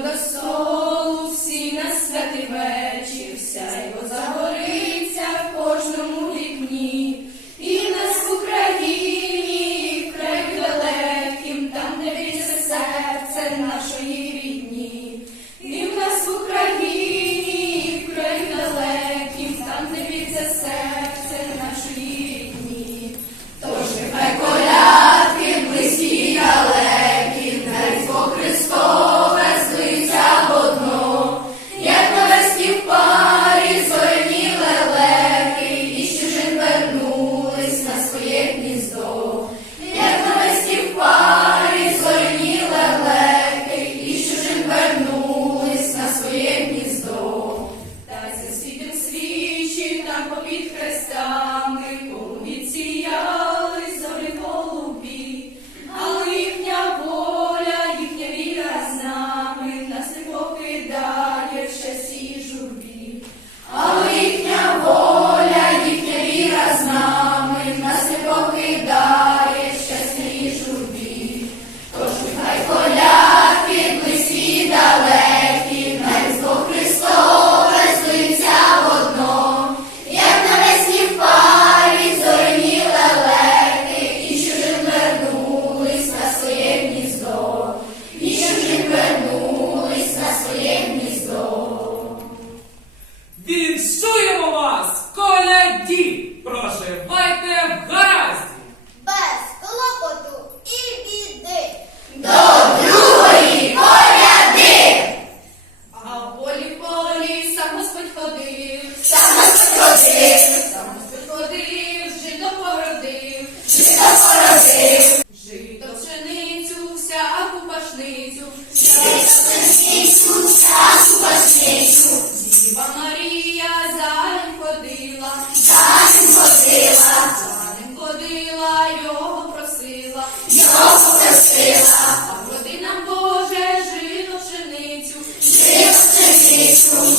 another Чуємо вас, коляді! Проживайте в гаразд!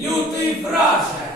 лютий враже.